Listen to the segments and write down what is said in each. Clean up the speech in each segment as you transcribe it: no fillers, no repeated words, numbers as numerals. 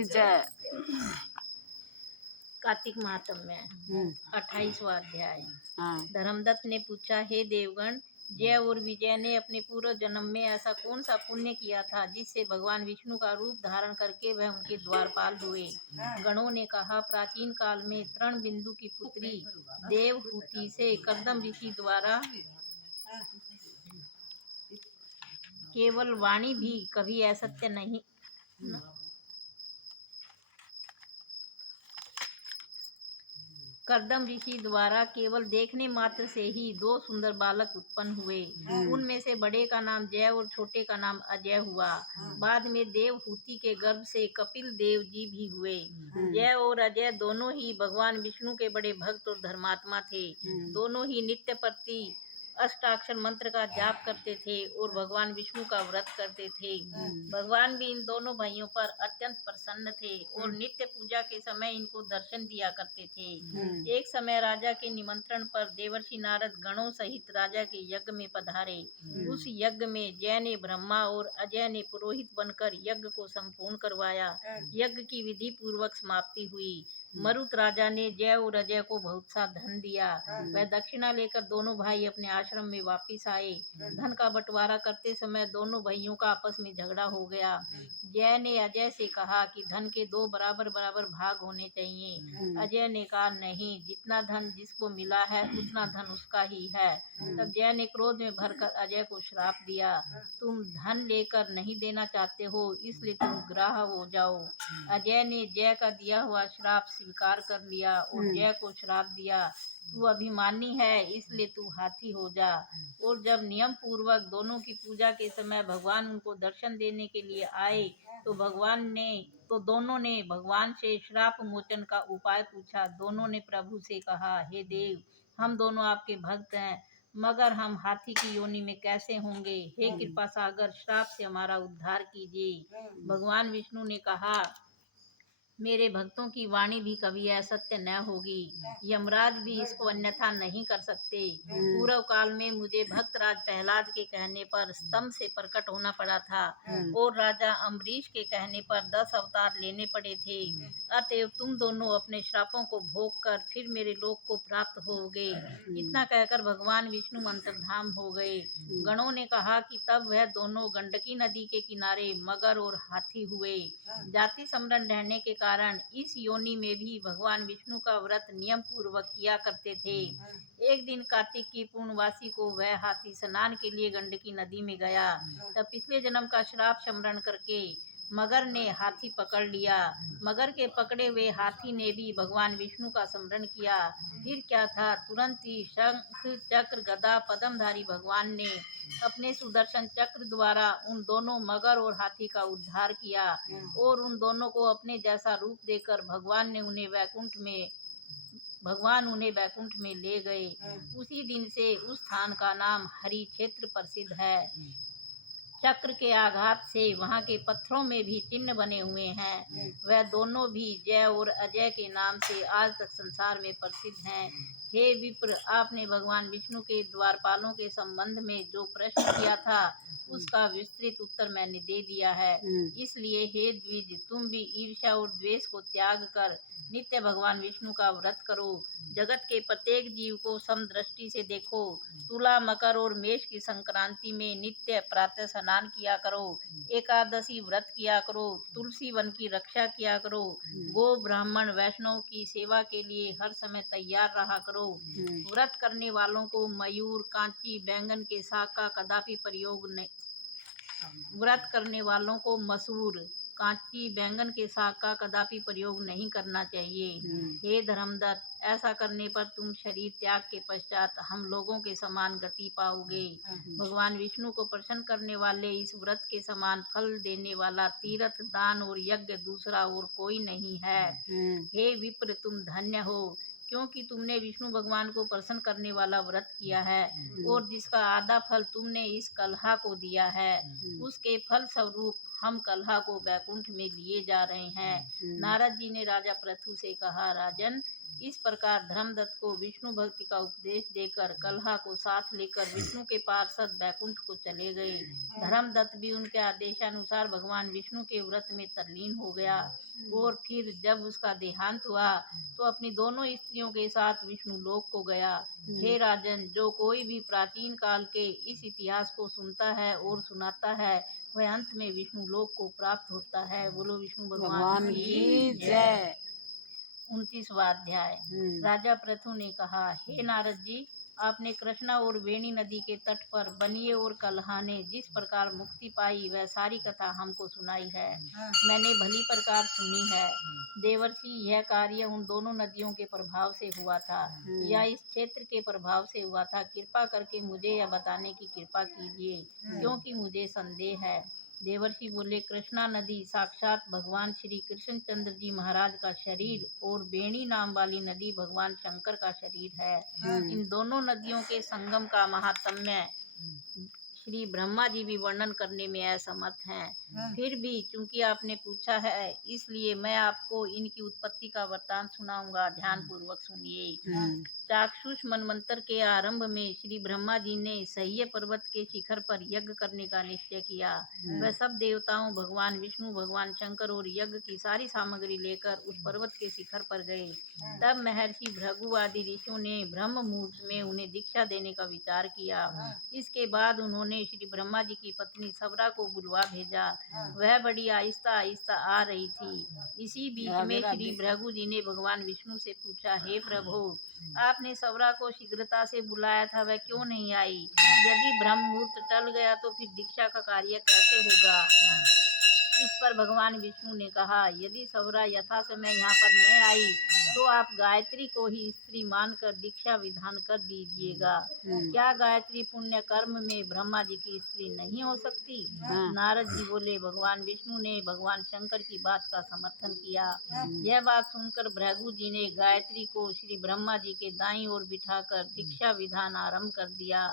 की जय। कार्तिक महात्म्य 28वां अध्याय। हाँ। धर्मदत्त ने पूछा, हे देवगण, जय और विजय ने अपने पूर्व जन्म में ऐसा कौन सा पुण्य किया था जिससे भगवान विष्णु का रूप धारण करके वह उनके द्वारपाल हुए। गणों ने कहा, प्राचीन काल में तृण बिंदु की पुत्री देवहूति से कर्दम ऋषि द्वारा केवल वाणी भी कभी असत्य नहीं कर्दम ऋषि द्वारा केवल देखने मात्र से ही दो सुंदर बालक उत्पन्न हुए। उनमें से बड़े का नाम जय और छोटे का नाम अजय हुआ। बाद में देवहूति के गर्भ से कपिल देव जी भी हुए। जय और अजय दोनों ही भगवान विष्णु के बड़े भक्त और धर्मात्मा थे। दोनों ही नित्य प्रति अष्टाक्षर मंत्र का जाप करते थे और भगवान विष्णु का व्रत करते थे। भगवान भी इन दोनों भाइयों पर अत्यंत प्रसन्न थे और नित्य पूजा के समय इनको दर्शन दिया करते थे। एक समय राजा के निमंत्रण पर देवर्षि नारद गणों सहित राजा के यज्ञ में पधारे। उस यज्ञ में जय ने ब्रह्मा और अजय ने पुरोहित बनकर यज्ञ को संपूर्ण करवाया। यज्ञ की विधि पूर्वक समाप्ति हुई। मरुत राजा ने जय और अजय को बहुत सा धन दिया। वह दक्षिणा लेकर दोनों भाई अपने आश्रम में वापिस आए। धन का बंटवारा करते समय दोनों भाइयों का आपस में झगड़ा हो गया। जय ने अजय से कहा कि धन के दो बराबर बराबर भाग होने चाहिए। अजय ने कहा, नहीं, जितना धन जिसको मिला है उतना धन उसका ही है। तब जय ने क्रोध में भरकर अजय को श्राप दिया, तुम धन लेकर नहीं देना चाहते हो, इसलिए तुम ग्राह हो जाओ। अजय ने जय का दिया हुआ श्राप स्वीकार कर लिया और जय को श्राप दिया, तू अभिमानी है, इसलिए तू हाथी हो जा। और जब नियम पूर्वक दोनों की पूजा के समय भगवान उनको दर्शन देने के लिए आए तो दोनों ने भगवान से श्राप मोचन का उपाय पूछा। दोनों ने प्रभु से कहा, हे देव, हम दोनों आपके भक्त हैं, मगर हम हाथी की योनि में कैसे होंगे। हे कृपा सागर, श्राप से हमारा उद्धार कीजिए। भगवान विष्णु ने कहा, मेरे भक्तों की वाणी भी कभी असत्य न होगी। यमराज भी इसको अन्यथा नहीं कर सकते। पूर्व काल में मुझे भक्तराज प्रहलाद के कहने पर स्तंभ से प्रकट होना पड़ा था और राजा अम्बरीश के कहने पर 10 अवतार लेने पड़े थे। अतएव तुम दोनों अपने श्रापों को भोग कर फिर मेरे लोक को प्राप्त होगे। इतना कहकर भगवान विष्णु अंतर्धाम हो गए। गणों ने कहा कि तब वह दोनों गंडकी नदी के किनारे मगर और हाथी हुए। जाति सम्रण रहने के कारण इस योनि में भी भगवान विष्णु का व्रत नियम पूर्वक किया करते थे। एक दिन कार्तिक की पूर्णवासी को वह हाथी स्नान के लिए गंडकी नदी में गया। तब पिछले जन्म का श्राप स्मरण करके मगर ने हाथी पकड़ लिया। मगर के पकड़े हुए हाथी ने भी भगवान विष्णु का स्मरण किया। फिर क्या था, तुरंत ही शंख चक्र गदा पद्मधारी भगवान ने अपने सुदर्शन चक्र द्वारा उन दोनों मगर और हाथी का उद्धार किया और उन दोनों को अपने जैसा रूप देकर भगवान उन्हें वैकुंठ में ले गए। उसी दिन से उस स्थान का नाम हरि क्षेत्र प्रसिद्ध है। चक्र के आघात से वहाँ के पत्थरों में भी चिन्ह बने हुए हैं। वह दोनों भी जय और अजय के नाम से आज तक संसार में प्रसिद्ध हैं। हे विप्र, आपने भगवान विष्णु के द्वारपालों के संबंध में जो प्रश्न किया था उसका विस्तृत उत्तर मैंने दे दिया है। इसलिए हे द्विज, तुम भी ईर्ष्या और द्वेष को त्याग कर नित्य भगवान विष्णु का व्रत करो। जगत के प्रत्येक जीव को समदृष्टि से देखो। तुला, मकर और मेष की संक्रांति में नित्य प्रातः स्नान किया करो। एकादशी व्रत किया करो। तुलसी वन की रक्षा किया करो। गो, ब्राह्मण, वैष्णव की सेवा के लिए हर समय तैयार रहा करो। व्रत करने वालों को मयूर, कांची, बैंगन के साग का कदापि प्रयोग नहीं व्रत करने वालों को मसूर, कांची, बैंगन के साग का कदापि प्रयोग नहीं करना चाहिए। हे धर्मदत्त, ऐसा करने पर तुम शरीर त्याग के पश्चात हम लोगों के समान गति पाओगे। भगवान विष्णु को प्रसन्न करने वाले इस व्रत के समान फल देने वाला तीर्थ, दान और यज्ञ दूसरा और कोई नहीं है। हे विप्र, तुम धन्य हो, क्योंकि तुमने विष्णु भगवान को प्रसन्न करने वाला व्रत किया है और जिसका आधा फल तुमने इस कलहा को दिया है। उसके फल स्वरूप हम कलहा को वैकुंठ में लिए जा रहे हैं। नारद जी ने राजा पृथु से कहा, राजन, इस प्रकार धर्मदत्त को विष्णु भक्ति का उपदेश देकर कलहा को साथ लेकर विष्णु के पार्षद बैकुंठ को चले गए। धर्मदत्त भी उनके आदेशानुसार भगवान विष्णु के व्रत में तल्लीन हो गया और फिर जब उसका देहांत हुआ तो अपनी दोनों स्त्रियों के साथ विष्णु लोक को गया। हे राजन, जो कोई भी प्राचीन काल के इस इतिहास को सुनता है और सुनाता है वह अंत में विष्णु लोक को प्राप्त होता है। बोलो विष्णु भगवान की जय। 29वां अध्याय। राजा पृथु ने कहा, हे नारद जी, आपने कृष्णा और वेणी नदी के तट पर बनिए और कलहा ने जिस प्रकार मुक्ति पाई वह सारी कथा हमको सुनाई है। मैंने भली प्रकार सुनी है। देवर्षि, यह कार्य उन दोनों नदियों के प्रभाव से हुआ था या इस क्षेत्र के प्रभाव से हुआ था? कृपा करके मुझे यह बताने की कृपा कीजिए, क्योंकि मुझे संदेह है। देवर्षि बोले, कृष्णा नदी साक्षात भगवान श्री कृष्णचंद्र जी महाराज का शरीर और बेणी नाम वाली नदी भगवान शंकर का शरीर है। इन दोनों नदियों के संगम का महात्म्य श्री ब्रह्मा जी भी वर्णन करने में असमर्थ हैं। फिर भी चूंकि आपने पूछा है इसलिए मैं आपको इनकी उत्पत्ति का वृत्तांत सुनाऊंगा। ध्यान पूर्वक सुनिए। चाक्षुष मनवंतर के आरंभ में श्री ब्रह्मा जी ने सह्य पर्वत के शिखर पर यज्ञ करने का निश्चय किया। वह सब देवताओं, भगवान विष्णु, भगवान शंकर और यज्ञ की सारी सामग्री लेकर उस पर्वत के शिखर पर गए। तब महर्षि भृगु आदि ऋषियों ने ब्रह्म मुहूर्त में उन्हें दीक्षा देने का विचार किया। इसके बाद उन्होंने श्री ब्रह्मा जी की पत्नी सबरा को बुलवा भेजा। वह बड़ी आहिस्ता आहिस्ता आ रही थी। इसी बीच में श्री भृगु जी ने भगवान विष्णु से पूछा, हे प्रभु, आपने सबरा को शीघ्रता से बुलाया था, वह क्यों नहीं आई? यदि ब्रह्म मुहूर्त टल गया तो फिर दीक्षा का कार्य कैसे होगा? इस पर भगवान विष्णु ने कहा, यदि सबरा यथा समय यहाँ पर न आई तो आप गायत्री को ही स्त्री मानकर दीक्षा विधान कर दीजिएगा। क्या गायत्री पुण्य कर्म में ब्रह्मा जी की स्त्री नहीं हो सकती? नारद जी बोले, भगवान विष्णु ने भगवान शंकर की बात का समर्थन किया। यह बात सुनकर भृगु जी ने गायत्री को श्री ब्रह्मा जी के दाईं ओर बिठाकर दीक्षा विधान आरंभ कर दिया।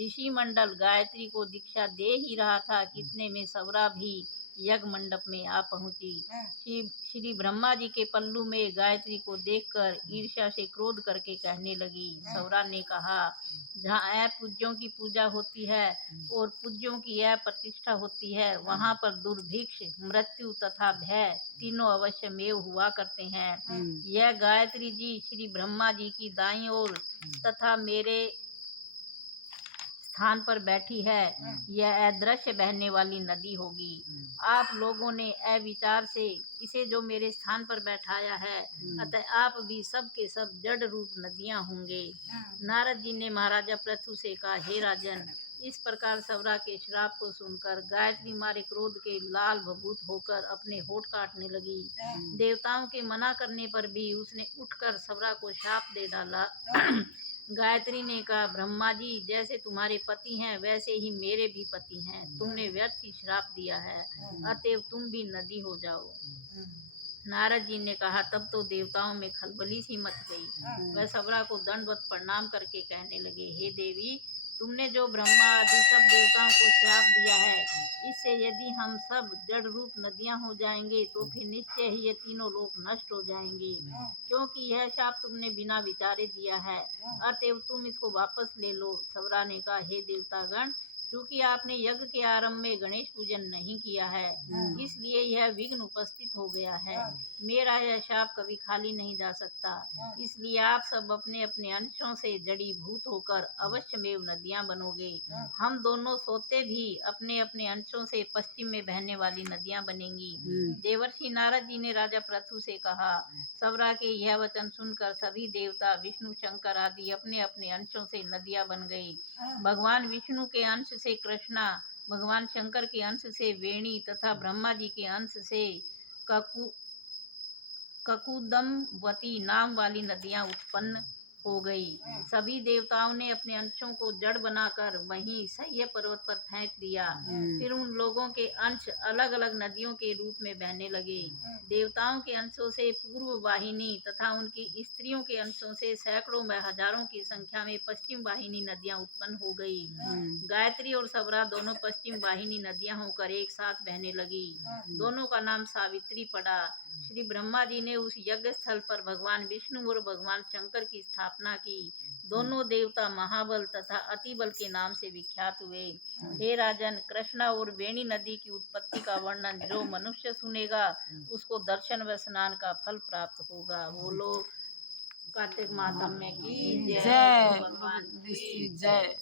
ऋषि मंडल गायत्री को दीक्षा दे ही रहा था कि इतने में सबरा भी यज्ञ मंडप में आ पहुंची। श्री ब्रह्मा जी के पल्लू में गायत्री को देखकर ईर्ष्या से क्रोध करके कहने लगी। सबरा ने कहा, जहाँ पूज्यों की पूजा होती है और पूज्यों की यह प्रतिष्ठा होती है, वहाँ पर दुर्भिक्ष, मृत्यु तथा भय तीनों अवश्य में हुआ करते हैं। यह गायत्री जी श्री ब्रह्मा जी की दाईं ओर तथा मेरे स्थान पर बैठी है। यह अदृश्य बहने वाली नदी होगी। आप लोगों ने अविचार से इसे जो मेरे स्थान पर बैठाया है, अतः आप भी सब के सब जड़ रूप नदियां होंगे। नारद जी ने महाराजा पृथु से कहा, हे राजन, इस प्रकार सबरा के श्राप को सुनकर गायत्री मारे क्रोध के लाल भभूत होकर अपने होठ काटने लगी। देवताओं के मना करने पर भी उसने उठकर सबरा को शाप दे डाला। गायत्री ने कहा, ब्रह्मा जी जैसे तुम्हारे पति हैं वैसे ही मेरे भी पति हैं। तुमने व्यर्थ ही श्राप दिया है, अतएव तुम भी नदी हो जाओ। नारद जी ने कहा, तब तो देवताओं में खलबली सी मच गई। वह सबरा को दंडवत प्रणाम करके कहने लगे, हे देवी, तुमने जो ब्रह्मा आदि सब देवताओं को श्राप दिया है, इससे यदि हम सब जड़ रूप नदियां हो जाएंगे तो फिर निश्चय ही ये तीनों लोक नष्ट हो जाएंगे, क्योंकि यह शाप तुमने बिना विचारे दिया है। अतएव तुम इसको वापस ले लो। सबरा ने कहा, हे देवतागण, क्योंकि आपने यज्ञ के आरंभ में गणेश पूजन नहीं किया है, इसलिए यह विघ्न उपस्थित हो गया है। मेरा यह शाप कभी खाली नहीं जा सकता। इसलिए आप सब अपने अपने अंशों से जड़ी भूत होकर अवश्य में नदियां बनोगे। हम दोनों सोते भी अपने अपने अंशों से पश्चिम में बहने वाली नदियां बनेंगी। देवर्षि नारद जी ने राजा पृथु से कहा। सबरा के यह वचन सुनकर सभी देवता, विष्णु, शंकर आदि अपने अपने अंशों से नदियां बन गई। भगवान विष्णु के अंश से कृष्णा, भगवान शंकर के अंश से वेणी तथा ब्रह्मा जी के अंश से ककुदमवती नाम वाली नदियां उत्पन्न हो गई। सभी देवताओं ने अपने अंशों को जड़ बनाकर वहीं सह्य पर्वत पर फेंक दिया। फिर उन लोगों के अंश अलग अलग नदियों के रूप में बहने लगे। देवताओं के अंशों से पूर्व वाहिनी तथा उनकी स्त्रियों के अंशों से सैकड़ों में हजारों की संख्या में पश्चिम वाहिनी नदियां उत्पन्न हो गई। गायत्री और सबरा दोनों पश्चिम वाहिनी नदियां होकर एक साथ बहने लगी। दोनों का नाम सावित्री पड़ा। श्री ब्रह्मा जी ने उस यज्ञ स्थल पर भगवान विष्णु और भगवान शंकर की स्थापना की। दोनों देवता महाबल तथा अतिबल के नाम से विख्यात हुए। हे राजन, कृष्णा और वेणी नदी की उत्पत्ति का वर्णन जो मनुष्य सुनेगा उसको दर्शन व स्नान का फल प्राप्त होगा। बोलो कार्तिक मातम में की जय, जय भगवान की जय।